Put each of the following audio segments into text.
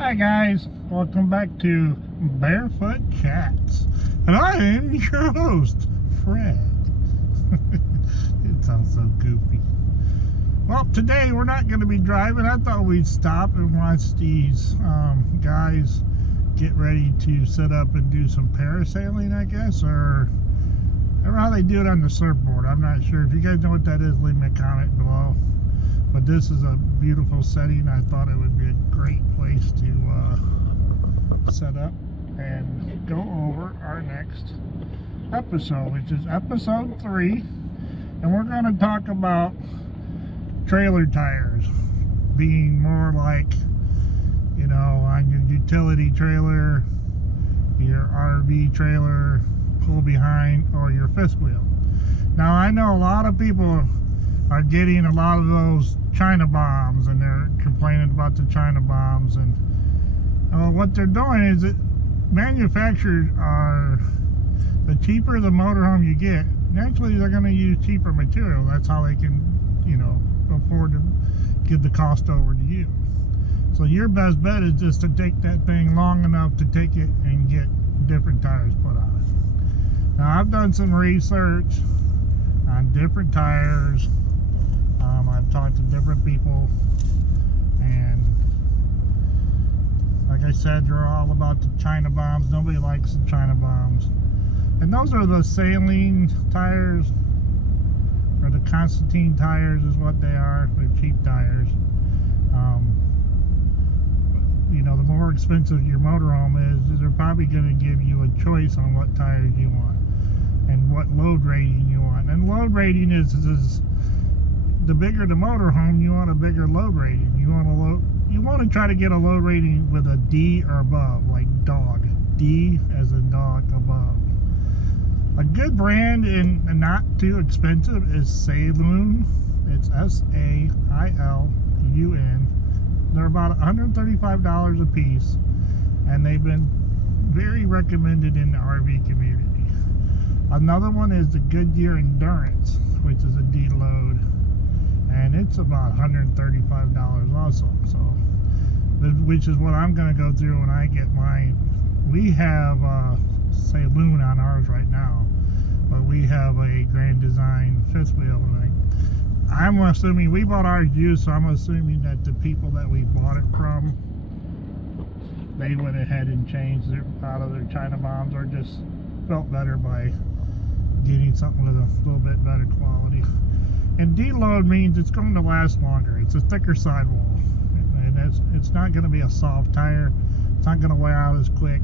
Hi guys, welcome back to Barefoot Chats, and I am your host, Fred. It sounds so goofy. Well, today we're not going to be driving. I thought we'd stop and watch these guys get ready to set up and do some parasailing, I guess, or how they do it on the surfboard. I'm not sure. If you guys know what that is, leave me a comment below. But this is a beautiful setting. I thought it would be a great place to set up and go over our next episode, which is episode 3. And we're going to talk about trailer tires being more like, you know, on your utility trailer, your RV trailer, pull behind, or your fifth wheel. Now, I know a lot of people are getting a lot of those China bombs, and they're complaining about the China bombs, and what they're doing is that manufacturers are, the cheaper the motorhome you get, naturally they're going to use cheaper material. That's how they can, you know, afford to give the cost over to you. So your best bet is just to take that thing long enough to take it and get different tires put on it. Now, I've done some research on different tires. I've talked to different people, and like I said, they're all about the China bombs. Nobody likes the China bombs. And those are the saline tires, or the Constantine tires is what they are. They're cheap tires. You know, the more expensive your motorhome is, they're probably going to give you a choice on what tires you want and what load rating you want. And load rating is the bigger the motorhome, you want a bigger load rating. You want to try to get a load rating with a D or above, like dog. D as in dog, above. A good brand and not too expensive is Sailun. It's S-A-I-L-U-N. They're about $135 a piece, and they've been very recommended in the RV community. Another one is the Goodyear Endurance, which is a D load, and it's about $135 also. So, which is what I'm going to go through when I get mine. We have Sailun on ours right now, but we have a Grand Design fifth wheel. I'm assuming we bought ours used, so I'm assuming that the people that we bought it from, they went ahead and changed out of their China bombs, or just felt better by getting something with a little bit better quality. And D-load means it's going to last longer. It's a thicker sidewall, and it's not going to be a soft tire. It's not going to wear out as quick.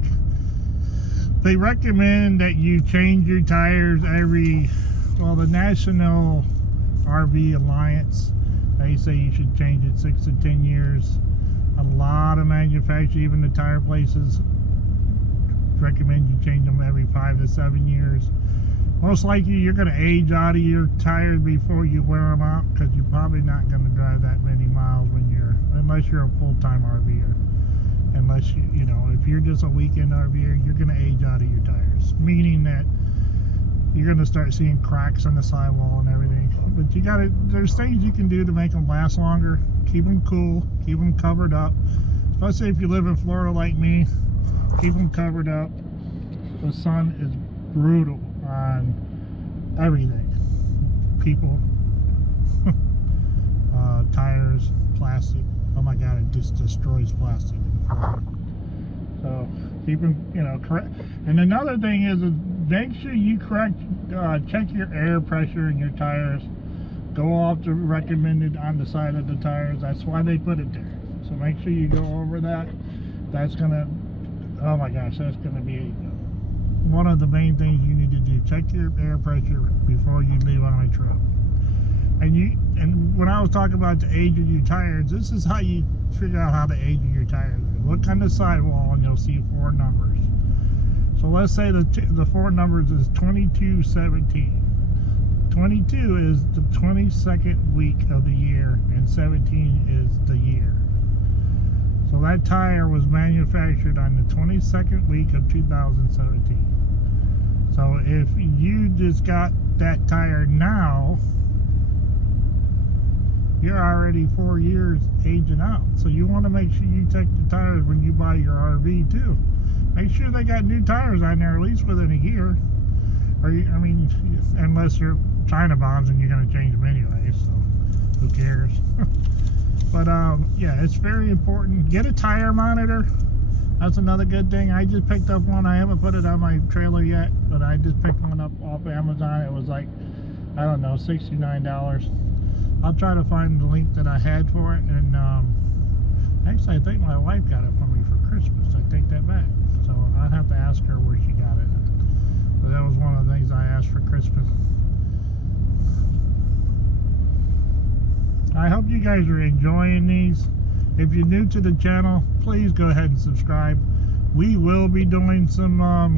They recommend that you change your tires the National RV Alliance, they say you should change it 6 to 10 years. A lot of manufacturers, even the tire places, recommend you change them every 5 to 7 years. Most likely you're going to age out of your tires before you wear them out, because you're probably not going to drive that many miles unless you're a full-time RVer. Unless you know, if you're just a weekend RVer, you're going to age out of your tires, meaning that you're going to start seeing cracks on the sidewall and everything. But there's things you can do to make them last longer. Keep them cool, keep them covered up. Especially if you live in Florida like me, keep them covered up. The sun is brutal on everything. People, tires, plastic. Oh my God, it just destroys plastic in Florida. So keep them, you know, correct. And another thing is make sure you check your air pressure in your tires. Go off the recommended on the side of the tires. That's why they put it there. So make sure you go over that. That's gonna, oh my gosh, that's gonna be one of the main things you need to do. Check your air pressure before you leave on a trip. And when I was talking about the age of your tires, this is how you figure out how the age of your tires is. Look on the sidewall and you'll see 4 numbers. So let's say the 4 numbers is 2217. 22 is the 22nd week of the year, and 17 is the year. So that tire was manufactured on the 22nd week of 2017. So if you just got that tire now, you're already 4 years aging out. So you want to make sure you check the tires when you buy your RV too. Make sure they got new tires on there at least within a year. Or I mean, unless you're China bombs and you're going to change them anyway, so who cares? But yeah, it's very important. Get a tire monitor. That's another good thing. I just picked up one. I haven't put it on my trailer yet, but I just picked one up off Amazon. It was like, I don't know, $69. I'll try to find the link that I had for it. And actually, I think my wife got it for me for Christmas. I take that back. So I'll have to ask her where she got it. But that was one of the things I asked for Christmas. I hope you guys are enjoying these. If you're new to the channel, please go ahead and subscribe. We will be doing some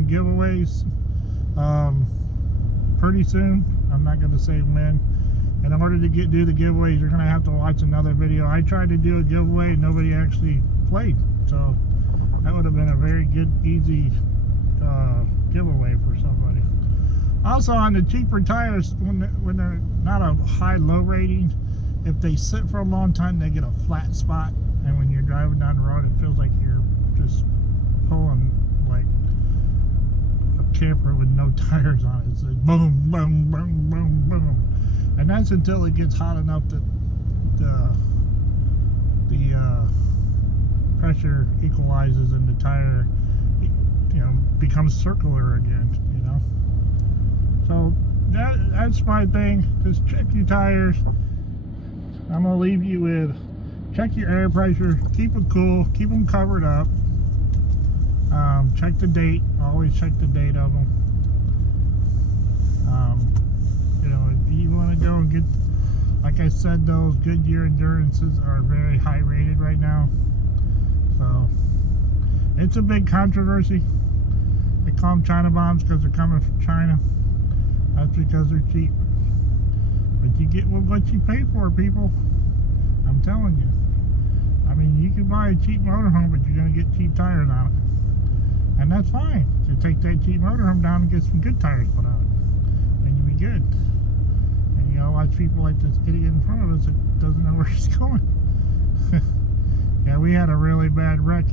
giveaways pretty soon. I'm not going to say when. In order to do the giveaways, you're going to have to watch another video. I tried to do a giveaway and nobody actually played. So that would have been a very good, easy giveaway for somebody. Also, on the cheaper tires, when they're not a high-low rating, if they sit for a long time, they get a flat spot, and when you're driving down the road, it feels like you're just pulling like a camper with no tires on it. It's like boom, boom, boom, boom, boom, and that's until it gets hot enough that the pressure equalizes and the tire, you know, becomes circular again. You know, so that's my thing. Just check your tires. I'm going to leave you with, check your air pressure, keep it cool, keep them covered up, check the date, always check the date of them. You know, if you want to go and get, like I said, those Goodyear Endurances are very high rated right now. So, it's a big controversy. They call them China bombs because they're coming from China. That's because they're cheap. But you get what you pay for, people. I'm telling you. I mean, you can buy a cheap motorhome, but you're going to get cheap tires on it. And that's fine. So take that cheap motorhome down and get some good tires put on it. And you'll be good. And you gotta watch people like this idiot in front of us that doesn't know where he's going. Yeah, we had a really bad wreck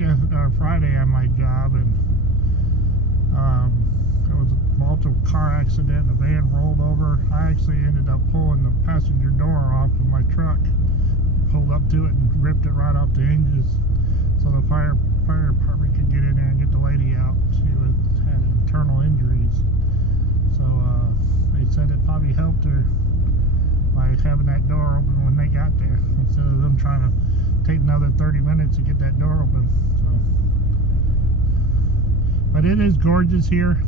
Friday on my job, and it was a multiple car accident. The van rolled over. I actually ended up pulling the passenger door off of my truck, pulled up to it and ripped it right off the hinges, so the fire department could get in there and get the lady out. She had internal injuries, so they said it probably helped her by having that door open when they got there, instead of them trying to take another 30 minutes to get that door open. So, but it is gorgeous here.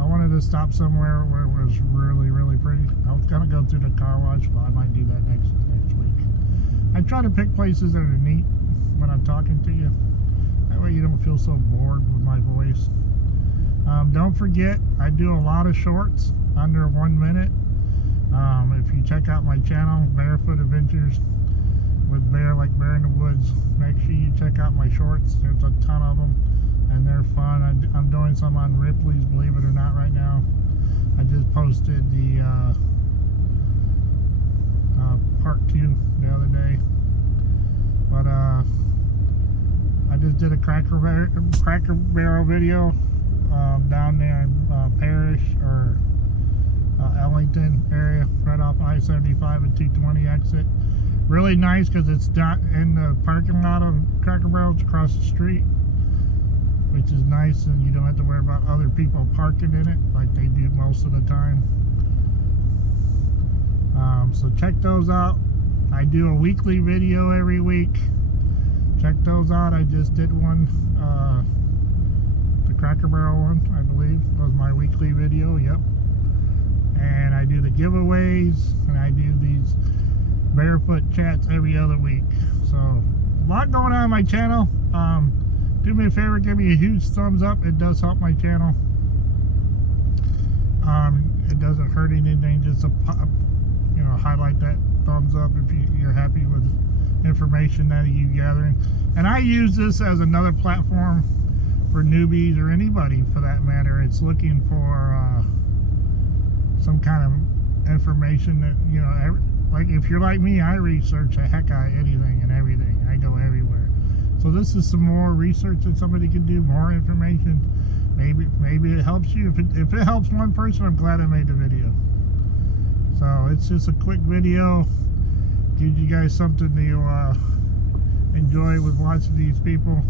I wanted to stop somewhere where it was really, really pretty. I was gonna go through the car wash, but I might do that next week. I try to pick places that are neat when I'm talking to you. That way you don't feel so bored with my voice. Don't forget, I do a lot of shorts under 1 minute. If you check out my channel, Barefoot Adventures with Bear, like Bear in the Woods, make sure you check out my shorts. There's a ton of them, and they're fun. I'm doing some on Ripley's, believe it or not, right now. I just posted the part 2 the other day. But I just did a Cracker Barrel video down there in Parrish or Ellington area, right off I-75 and 220 exit. Really nice because it's not in the parking lot of Cracker Barrel, it's across the street, which is nice, and you don't have to worry about other people parking in it like they do most of the time. So check those out. I do a weekly video every week. Check those out. I just did one, the Cracker Barrel one, I believe, was my weekly video. Yep. And I do the giveaways, and I do these barefoot chats every other week. So a lot going on my channel. Do me a favor, give me a huge thumbs up. It does help my channel. It doesn't hurt anything, just to highlight that thumbs up if you're happy with information that you're gathering. And I use this as another platform for newbies or anybody for that matter. It's looking for some kind of information that, like if you're like me, I research the heck out of anything and everything. I go everywhere. So this is some more research that somebody can do, more information. Maybe it helps you. If it helps one person, I'm glad I made the video. So it's just a quick video. Gives you guys something to enjoy with watching these people.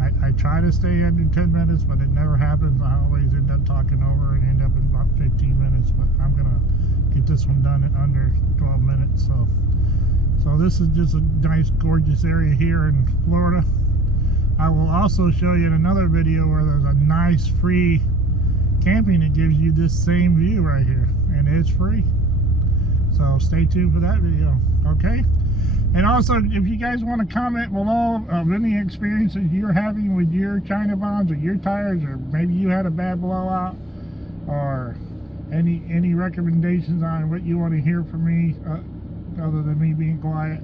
I try to stay under 10 minutes, but it never happens. I always end up talking over and end up in about 15 minutes. But I'm gonna get this one done in under 12 minutes. So this is just a nice, gorgeous area here in Florida. I will also show you in another video where there's a nice free camping that gives you this same view right here, and it's free. So stay tuned for that video, okay? And also, if you guys want to comment below of any experiences you're having with your China bonds or your tires, or maybe you had a bad blowout, or any recommendations on what you want to hear from me, other than me being quiet.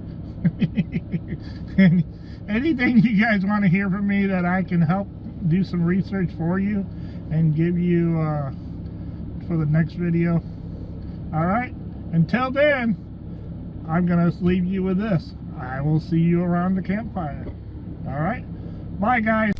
Anything you guys want to hear from me that I can help do some research for you and give you for the next video. Alright, until then, I'm going to leave you with this. I will see you around the campfire. Alright, bye guys.